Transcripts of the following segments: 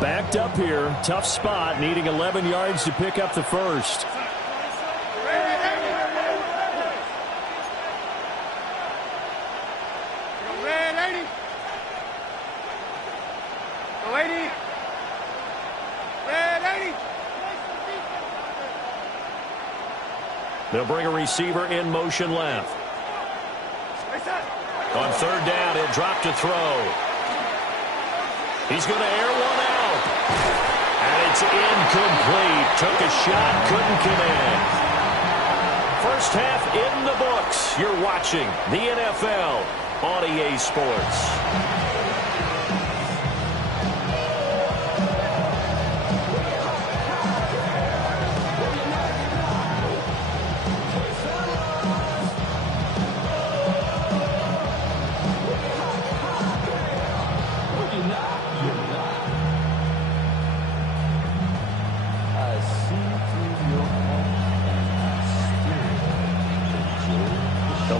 Backed up here. Tough spot. Needing 11 yards to pick up the first. They'll bring a receiver in motion left. On third down, he'll drop to throw. He's going to air one out. And it's incomplete. Took a shot, couldn't connect. First half in the books. You're watching the NFL on EA Sports.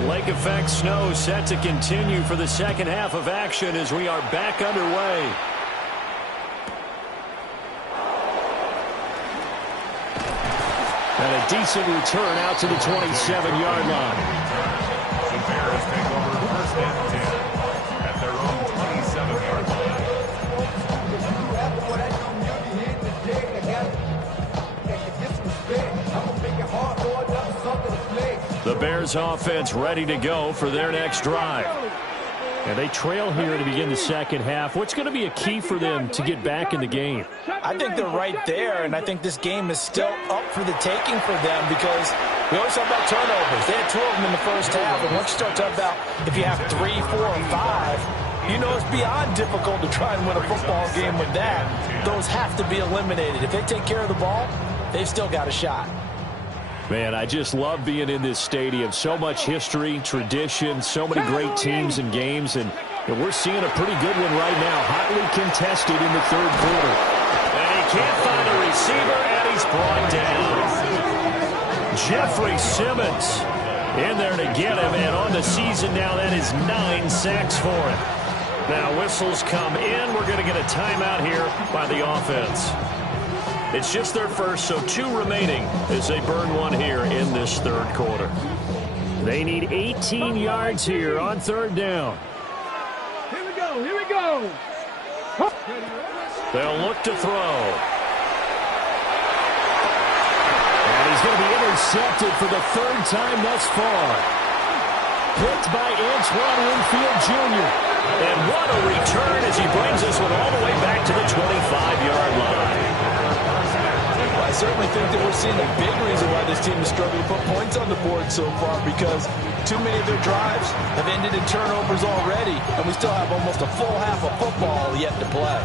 Lake effect snow set to continue for the second half of action as we are back underway. And a decent return out to the 27-yard line. The Bears take over first and 10 at their own 27-yard line. The Bears offense ready to go for their next drive. And they trail here to begin the second half. What's going to be a key for them to get back in the game? I think they're right there, and I think this game is still up for the taking for them because we always talk about turnovers. They had 2 of them in the first half, and once you start talking about if you have 3, 4, and 5, you know it's beyond difficult to try and win a football game with that. Those have to be eliminated. If they take care of the ball, they've still got a shot. Man, I just love being in this stadium. So much history, tradition, so many great teams and games, and we're seeing a pretty good one right now. Hotly contested in the third quarter. And he can't find a receiver, and he's brought down. Jeffrey Simmons in there to get him, and on the season now, that is 9 sacks for him. Now, whistles come in. We're going to get a timeout here by the offense. It's just their first, so 2 remaining as they burn one here in this third quarter. They need 18 yards here on third down. Here we go, here we go. They'll look to throw. And he's going to be intercepted for the 3rd time thus far. Picked by Antoine Winfield Jr. And what a return as he brings this one all the way back to the 25-yard line. I certainly think that we're seeing a big reason why this team is struggling to put points on the board so far because too many of their drives have ended in turnovers already, and we still have almost a full half of football yet to play.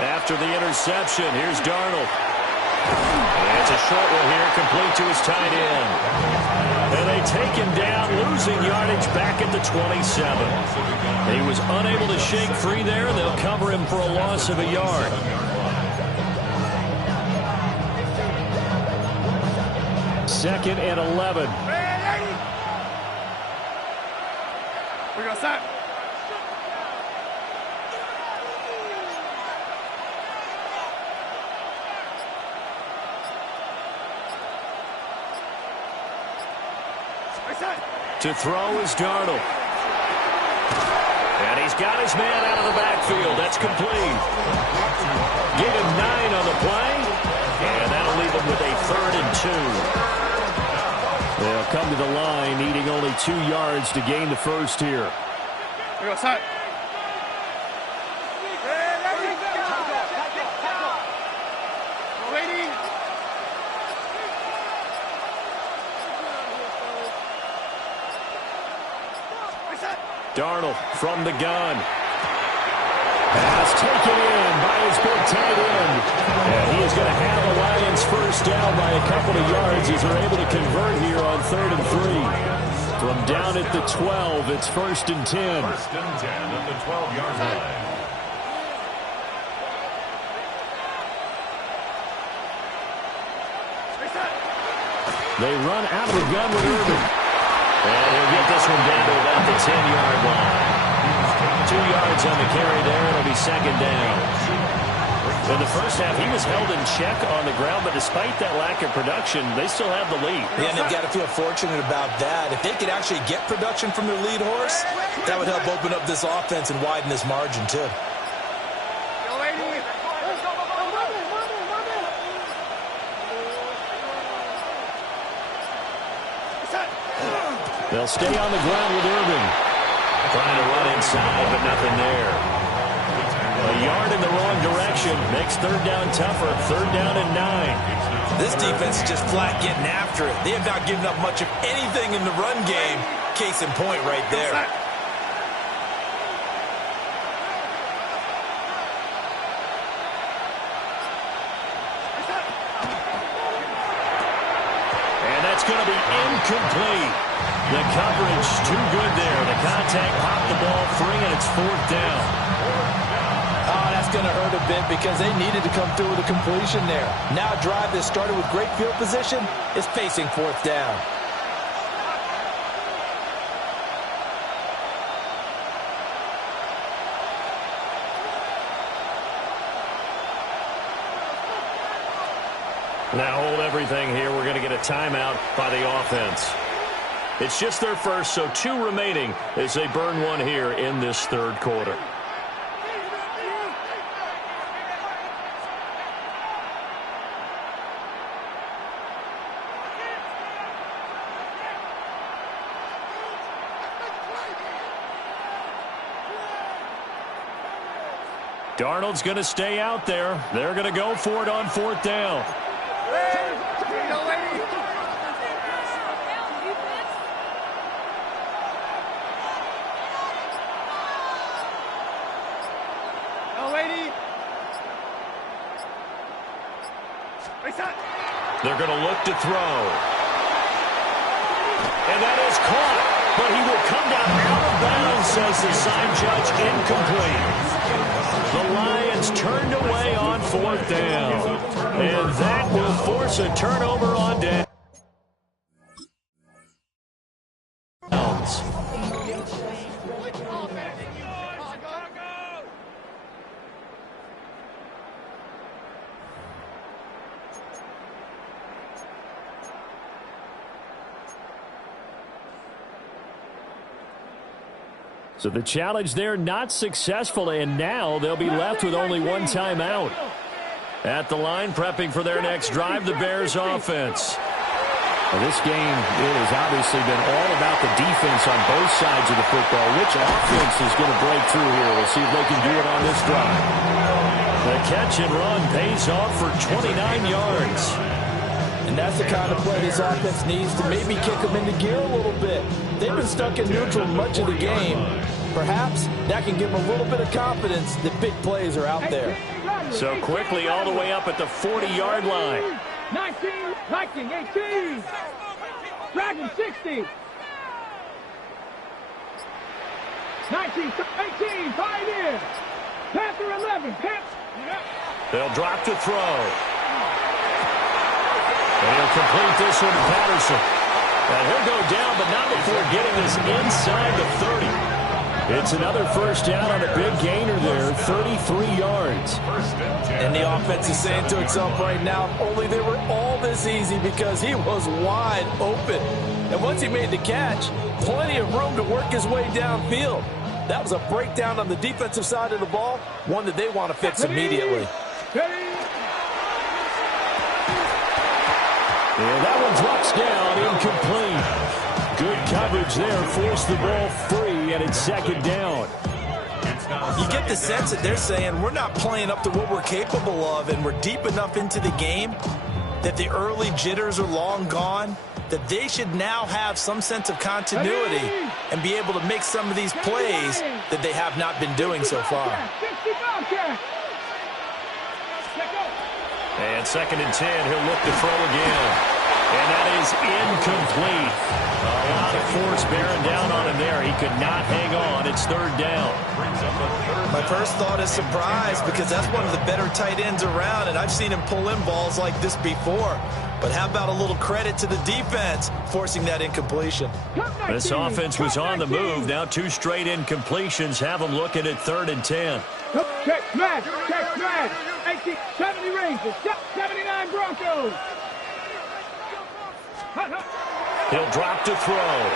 After the interception, here's Darnold. And it's a short one here, complete to his tight end. And they take him down, losing yardage back at the 27. He was unable to shake free there. They'll cover him for a loss of a yard. Second and 11. We're going to start. To throw is Darnold. And he's got his man out of the backfield. That's complete. Give him 9 on the play. And that'll leave him with a 3rd and 2. They'll come to the line needing only 2 yards to gain the first here. Here goes start. Darnold from the gun. Pass taken in by his big tight end. And he is going to have the Lions first down by a couple of yards as they're able to convert here on 3rd and 3. From down at the 12, it's 1st and 10. 1st and 10 at the 12-yard line. They run out of the gun with Irvin. And he'll get this one down to about the 10-yard line. 2 yards on the carry there. It'll be second down. In the first half, he was held in check on the ground, but despite that lack of production, they still have the lead. Yeah, and they've got to feel fortunate about that. If they could actually get production from their lead horse, that would help open up this offense and widen this margin, too. They'll stay on the ground with Irvin. Trying to run inside, but nothing there. A yard in the wrong direction makes third down tougher. Third down and 9. This defense is just flat getting after it. They have not given up much of anything in the run game. Case in point right there. And that's going to be incomplete. The coverage too good there. The contact popped the ball free, and it's fourth down. Oh, that's going to hurt a bit because they needed to come through with a completion there. Now a drive that started with great field position is facing fourth down. Now hold everything here. We're going to get a timeout by the offense. It's just their first, so 2 remaining as they burn one here in this third quarter. Darnold's going to stay out there. They're going to go for it on fourth down. They're going to look to throw. And that is caught. But he will come down out of bounds, says the sign judge, incomplete. The Lions turned away on fourth down. And that will force a turnover on downs. So the challenge there not successful, and now they'll be left with only one timeout. At the line, prepping for their next drive, the Bears offense. Well, this game, it has obviously been all about the defense on both sides of the football. Which offense is going to break through here? We'll see if they can do it on this drive. The catch and run pays off for 29 yards. And that's the kind of play this offense needs to maybe kick them into gear a little bit. They've been stuck in neutral much of the game. Perhaps that can give them a little bit of confidence that big plays are out there. So quickly all the way up at the 40-yard line. 19, 18, Dragon 60. 19, 18, Pioneer. Panther 11, They'll drop to throw. And he'll complete this one to Patterson. And he'll go down, but not before getting this inside the 30. It's another first down on a big gainer there, 33 yards. And the offense is saying to itself right now, if only they were all this easy, because he was wide open. And once he made the catch, plenty of room to work his way downfield. That was a breakdown on the defensive side of the ball, one that they want to fix immediately. Yeah, that one drops down, incomplete. Good coverage there, forced the ball free, and it's second down. You get the sense that they're saying we're not playing up to what we're capable of, and we're deep enough into the game that the early jitters are long gone, that they should now have some sense of continuity and be able to make some of these plays that they have not been doing so far. And second and 10, he'll look to throw again. And that is incomplete. A lot of force bearing down on him there. He could not hang on. It's third down. My first thought is surprise because that's one of the better tight ends around, and I've seen him pull in balls like this before. But how about a little credit to the defense forcing that incompletion? This offense was on the move. Now 2 straight incompletions have them looking at 3rd and 10. Check smash. 1870 Rangers. 79 Broncos. He'll drop to throw.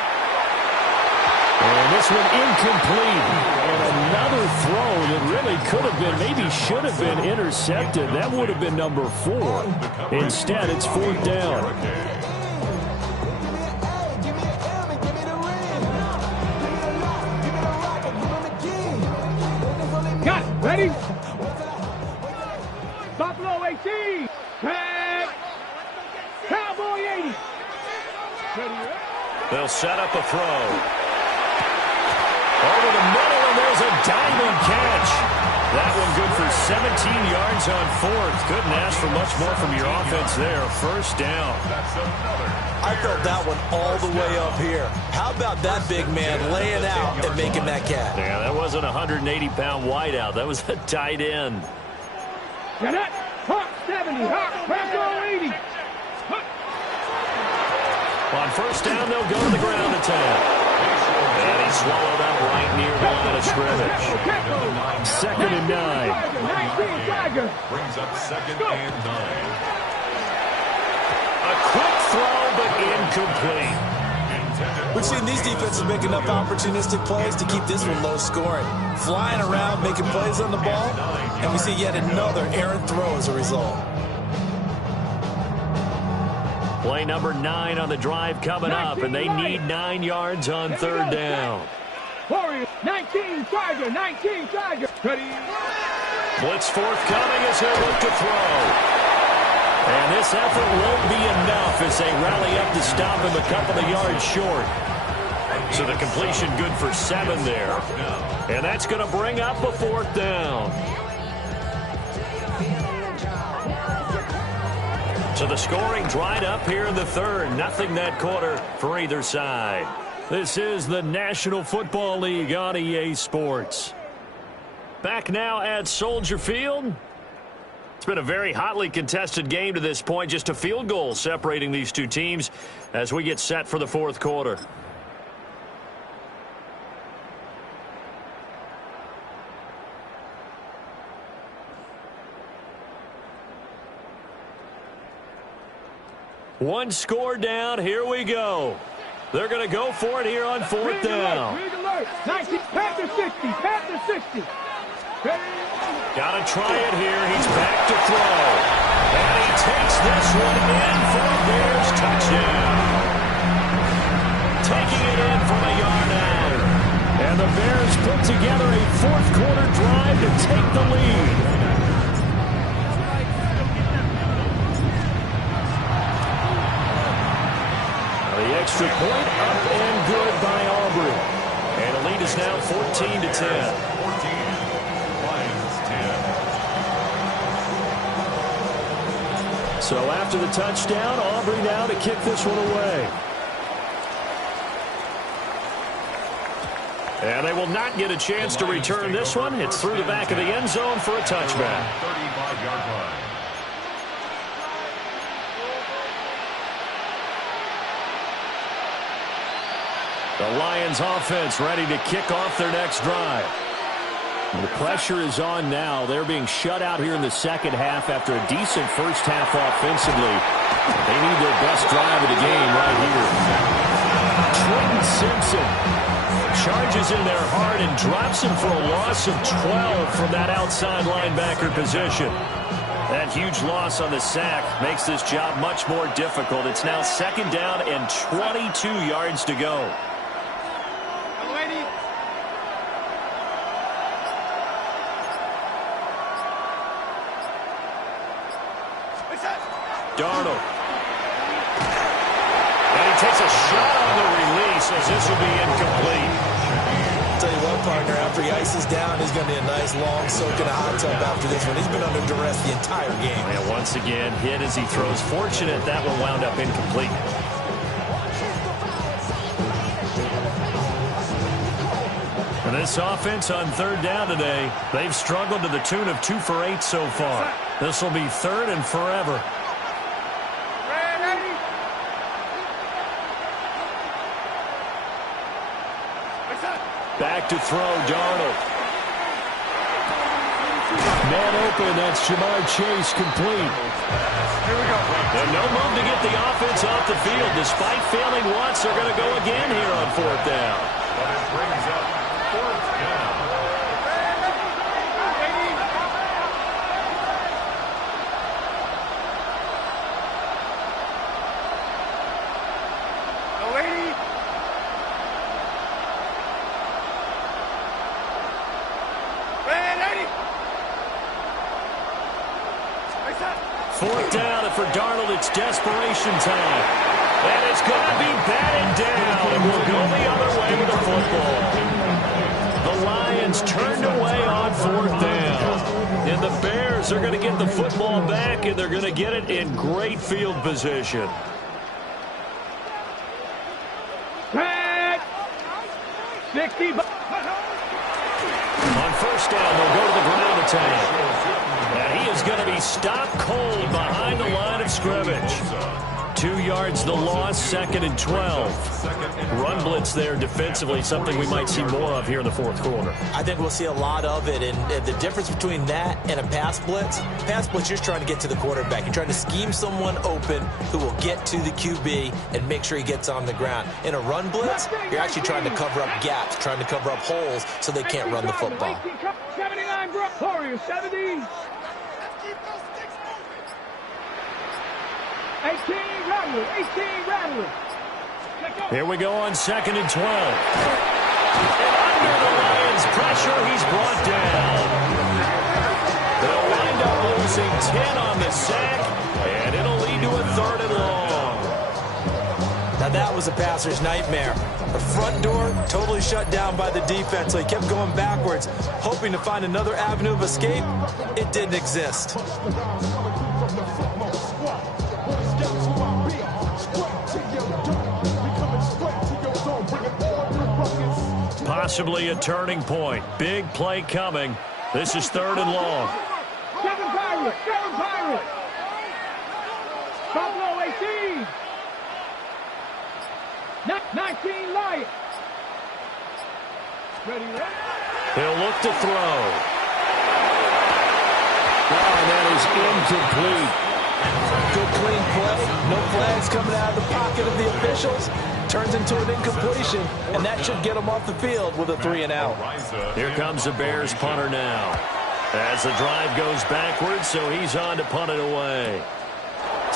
And this one incomplete. And another throw that really could have been, maybe should have been intercepted. That would have been number 4. Instead, it's 4th down. Got it. Ready? Buffalo 18. Tag. Cowboy 80. They'll set up a throw. Over the middle, and there's a diving catch. That one good for 17 yards on 4th. Couldn't ask for much more from your offense there. 1st down. I felt that one all the way up here. How about that big man laying out and making that catch? Yeah, that wasn't a 180-pound wideout. That was a tight end. Cadet, Hawk 70, Hawk, Bronco 80. On 1st down, they'll go to the ground attack. And he swallowed up right near the line of scrimmage. 2nd and 9. Brings up 2nd and 9. A quick throw, but incomplete. We've seen these defenses make enough opportunistic plays to keep this one low scoring. Flying around, making plays on the ball, and we see yet another errant throw as a result. Play number 9 on the drive coming up, and they need 9 yards on 3rd down. Warriors, 19 Charger. Blitz forthcoming as they look to throw. And this effort won't be enough as they rally up to stop him a couple of yards short. So the completion good for 7 there. And that's going to bring up a 4th down. So the scoring dried up here in the 3rd. Nothing that quarter for either side. This is the National Football League on EA Sports. Back now at Soldier Field. It's been a very hotly contested game to this point. Just a field goal separating these two teams as we get set for the 4th quarter. One score down. Here we go. They're going to go for it here on 4th down. 19, Panther 60. Got to try it here. He's back to throw. And he takes this one in for a Bears touchdown. Taking it in from a yard out. And the Bears put together a 4th quarter drive to take the lead. The extra point up and good by Aubrey. And the lead is now 14-10. 14, Lions 10. So after the touchdown, Aubrey now to kick this one away. And they will not get a chance to return this one. It's through the back of the end zone for a touchback. 35-yard line. The Lions offense ready to kick off their next drive. The pressure is on now. They're being shut out here in the 2nd half after a decent first half offensively. They need their best drive of the game right here. Trenton Simpson charges in there hard and drops him for a loss of 12 from that outside linebacker position. That huge loss on the sack makes this job much more difficult. It's now 2nd down and 22 yards to go. Darnold. And he takes a shot on the release as this will be incomplete. I'll tell you what, partner, after he ices down, he's going to be a nice long soak in a hot tub after this one. He's been under duress the entire game. And once again, hit as he throws. Fortunate that one wound up incomplete. And this offense on third down today, they've struggled to the tune of 2 for 8 so far. This will be third and forever. Back to throw, Darnold. Man open, that's Jamar Chase, complete. Here we go. And no move to get the offense off the field. Despite failing once, they're going to go again here on fourth down. But it brings up fourth down. Fourth down, and for Darnold, it's desperation time. And it's going to be batted down, and we'll go the other way with the football. The Lions turned away on fourth down. And the Bears are going to get the football back, and they're going to get it in great field position. Tag. 60. On first down, they'll go to the ground attack. And he is going to be stopped cold behind the line of scrimmage. 2 yards the loss, 2nd and 12. Run blitz there defensively, something we might see more of here in the fourth quarter. I think we'll see a lot of it, and the difference between that and a pass blitz, you're just trying to get to the quarterback. You're trying to scheme someone open who will get to the QB and make sure he gets on the ground. In a run blitz, you're actually trying to cover up gaps, trying to cover up holes so they can't run the football. 79, Warriors, 70. 18 Rattlers. Here we go on 2nd and 12. And under the Lions' pressure, he's brought down. They'll wind up losing 10 on the sack, and it'll lead to a 3rd and long. Now that was a passer's nightmare. The front door totally shut down by the defense, so he kept going backwards, hoping to find another avenue of escape. It didn't exist. Possibly a turning point. Big play coming. This is 3rd and long. 7 Pirates. Buffalo 18. 19 Lions. Ready? He'll look to throw. And that is incomplete. Good clean play. No flags coming out of the pocket of the officials. Turns into an incompletion, and that should get him off the field with a 3 and out. Here comes the Bears punter now. As the drive goes backwards, so he's on to punt it away.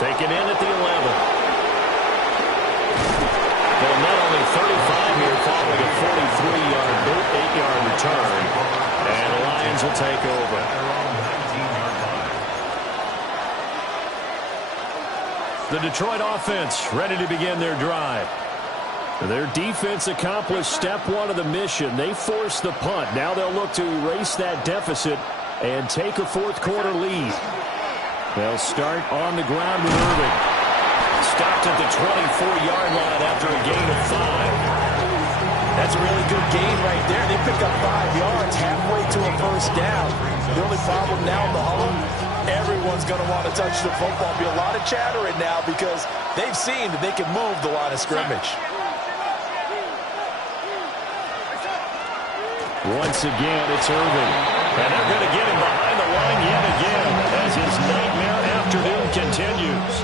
Taken in at the 11. Well, not only 35 here following a 43-yard, 8-yard return, and the Lions will take over. The Detroit offense ready to begin their drive. Their defense accomplished step 1 of the mission. They forced the punt. Now they'll look to erase that deficit and take a fourth quarter lead. They'll start on the ground with Irving. Stopped at the 24-yard line after a gain of 5. That's a really good gain right there. They pick up 5 yards halfway to a first down. The only problem now in the huddle, everyone's going to want to touch the football. Be a lot of chattering now because they've seen that they can move the line of scrimmage. Once again, it's Irving. And they're going to get him behind the line yet again as his nightmare afternoon continues.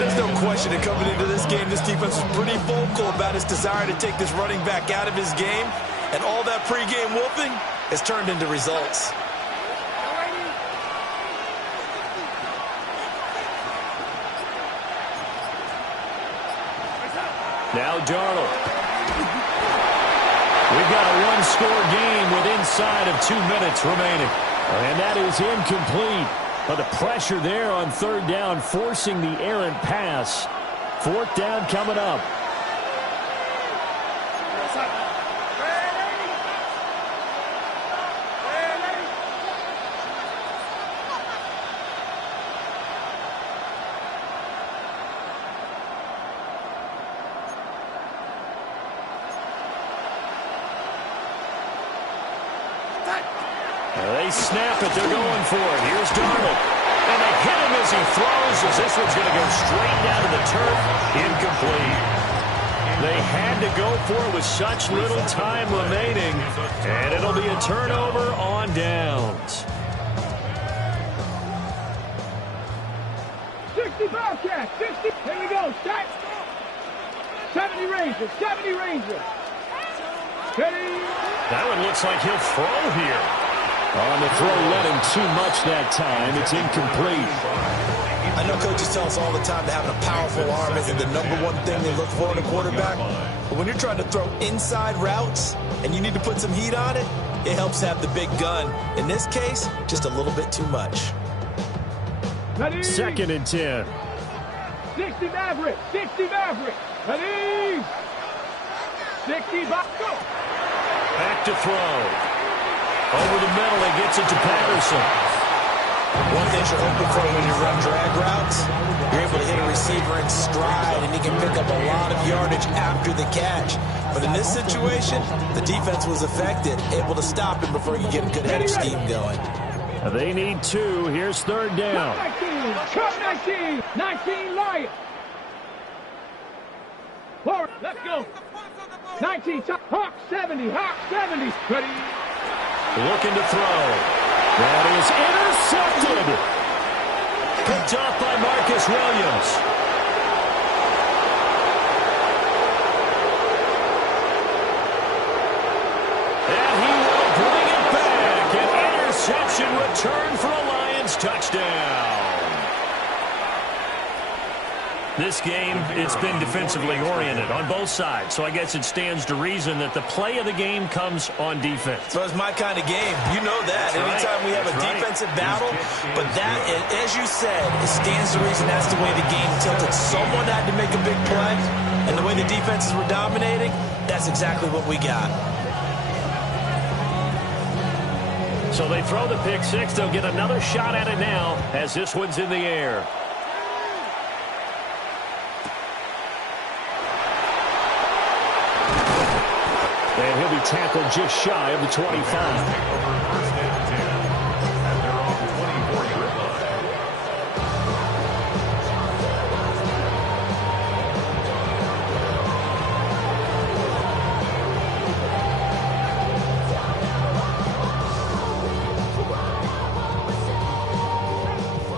There's no question that coming into this game, this defense was pretty vocal about its desire to take this running back out of his game. And all that pregame whooping has turned into results. Now Darnold. We've got a one-score game with inside of 2 minutes remaining. And that is incomplete. But the pressure there on third down, forcing the errant pass. Fourth down coming up. They snap it. They're going for it. Here's Darnold. And they hit him as he throws, as this one's going to go straight down to the turf. Incomplete. They had to go for it with such little time remaining. And it'll be a turnover on downs. 60 Bobcat, 60. Here we go. Start. 70 Rangers, 70 Rangers. Ready. That one looks like he'll throw here. On the throw, led him too much that time. It's incomplete. I know coaches tell us all the time that having a powerful arm isn't the #1 thing they look for in a quarterback. But when you're trying to throw inside routes and you need to put some heat on it, it helps have the big gun. In this case, just a little bit too much. Ready. 2nd and 10. 60 Maverick, 60 Maverick. Ready. 60 Bob. Go. Back to throw. Over the middle, he gets it to Patterson. One thing you're hoping for when you run drag routes, you're able to hit a receiver in stride, and he can pick up a lot of yardage after the catch. But in this situation, the defense was affected, able to stop him before he could get a good head of steam going. They need 2. Here's 3rd down. 19, 19 Lions. Forward, let's go. 19, Hawk 70, Hawk 70. Ready. Looking to throw. That is intercepted. Picked off by Marcus Williams. And he will bring it back. An interception return for a Lions touchdown. This game, it's been defensively oriented on both sides, so I guess it stands to reason that the play of the game comes on defense. So it's my kind of game. You know that. Anytime we have a defensive battle, but that, as you said, it stands to reason that's the way the game tilted. Someone had to make a big play, and the way the defenses were dominating, that's exactly what we got. So they throw the pick six. They'll get another shot at it now as this one's in the air. And he'll be tackled just shy of the 25.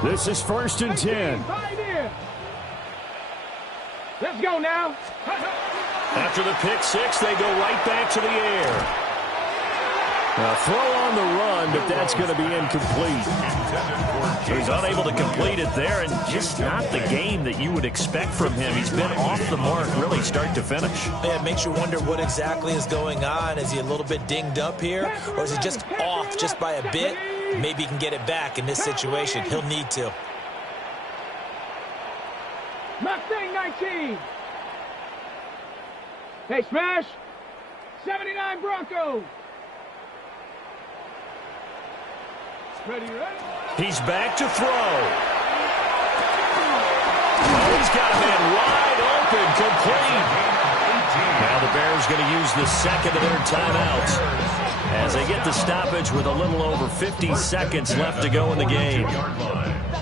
This is 1st and 10. Let's go now. After the pick six, they go right back to the air. A throw on the run, but that's going to be incomplete. He's unable to complete it there, and just not the game that you would expect from him. He's been off the mark really start to finish. Yeah, it makes you wonder what exactly is going on. Is he a little bit dinged up here, or is he just off just by a bit? Maybe he can get it back in this situation. He'll need to. Mustang 19. Hey, smash. 79 Broncos. Ready, ready. He's back to throw. Oh, he's got a man wide open, complete. Now the Bears going to use the second of their timeouts as they get the stoppage with a little over 50 seconds left to go in the game.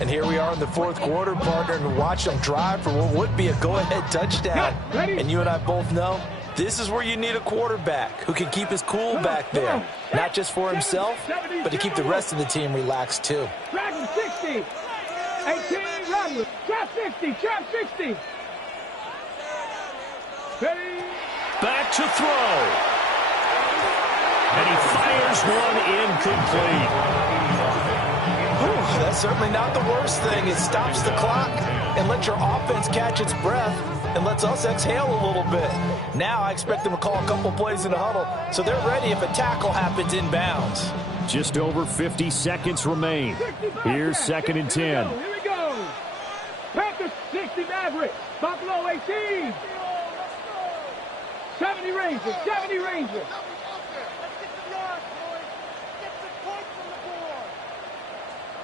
And here we are in the fourth quarter, partner, and watch them drive for what would be a go-ahead touchdown. And you and I both know this is where you need a quarterback who can keep his cool back there. Not just for himself, but to keep the rest of the team relaxed too. Dragon 60. 18 Rattler. Trap 60. Trap 60. Ready. Back to throw. And he fires one incomplete. That's certainly not the worst thing. It stops the clock and lets your offense catch its breath and lets us exhale a little bit. Now I expect them to call a couple plays in the huddle so they're ready if a tackle happens inbounds. Just over 50 seconds remain. Here's 2nd and 10. Here we go. Panthers 60 Mavericks. Buffalo 18. 70 Rangers. 70 Rangers.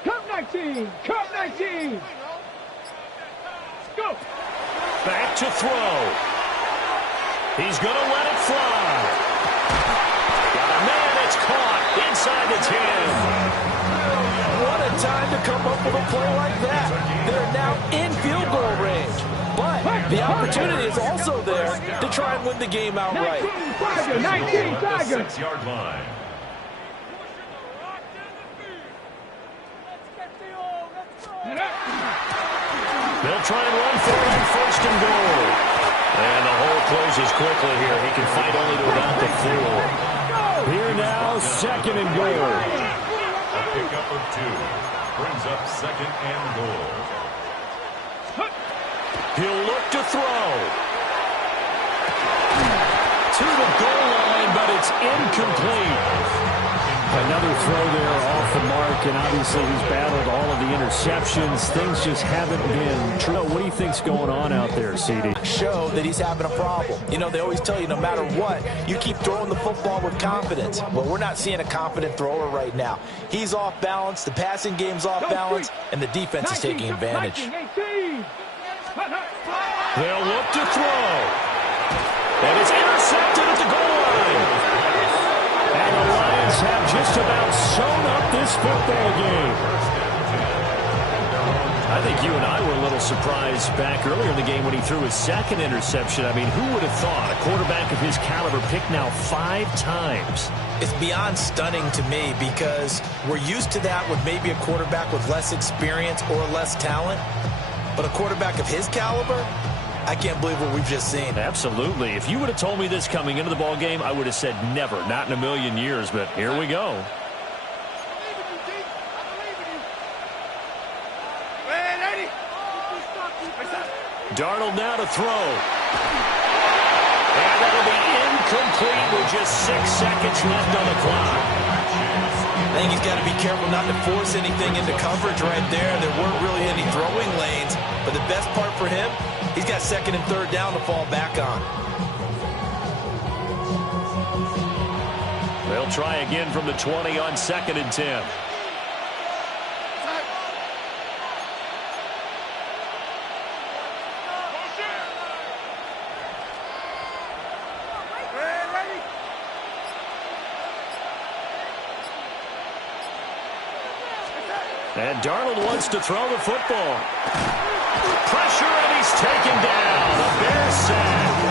Cup 19. Cup 19. Go. Back to throw. He's going to let it fly. Got a man, it's caught inside the 10. What a time to come up with a play like that. They're now in field goal range. But the opportunity is also there to try and win the game outright. 19 Tiger. 6-yard line. They'll try and run for it on 1st and goal. And the hole closes quickly here. He can fight only to about the 4. Here now, 2nd and goal. A pickup of 2. Brings up 2nd and goal. He'll look to throw. To the goal line, but it's incomplete. Another throw there off the mark, and obviously he's battled all of the interceptions. Things just haven't been true. What do you think's going on out there, CD? Show that he's having a problem. You know, they always tell you no matter what, you keep throwing the football with confidence. Well, we're not seeing a confident thrower right now. He's off balance, the passing game's off balance, and the defense is taking advantage. They'll look to throw. And it's intercepted at the goal line. And the Lions have just about sewn up this football game. I think you and I were a little surprised back earlier in the game when he threw his 2nd interception. I mean, who would have thought a quarterback of his caliber picked now 5 times? It's beyond stunning to me because we're used to that with maybe a quarterback with less experience or less talent. But a quarterback of his caliber, I can't believe what we've just seen. Absolutely. If you would have told me this coming into the ball game, I would have said never, not in a million years. But here we go. Darnold now to throw. And that'll be incomplete with just 6 seconds left on the clock. I think he's got to be careful not to force anything into coverage right there. There weren't really any throwing lanes. But the best part for him, he's got 2nd and 3rd down to fall back on. They'll try again from the 20 on 2nd and 10. And Darnold wants to throw the football. Pressure, and he's taken down. A Bear sack.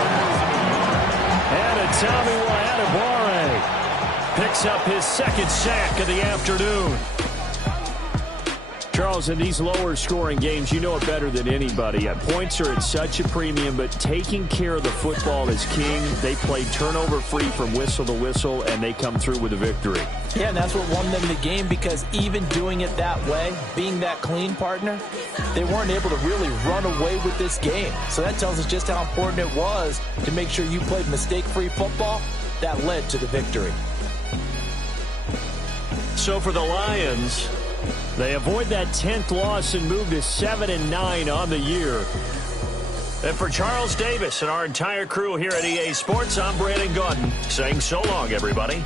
And a Tommy Adebawore picks up his 2nd sack of the afternoon. Charles, in these lower scoring games, you know it better than anybody. Points are at such a premium, but taking care of the football is king. They play turnover free from whistle to whistle, and they come through with a victory. Yeah, and that's what won them the game because even doing it that way, being that clean partner, they weren't able to really run away with this game. So that tells us just how important it was to make sure you played mistake-free football. That led to the victory. So for the Lions, they avoid that 10th loss and move to 7-9 on the year. And for Charles Davis and our entire crew here at EA Sports, I'm Brandon Gaudin saying so long, everybody.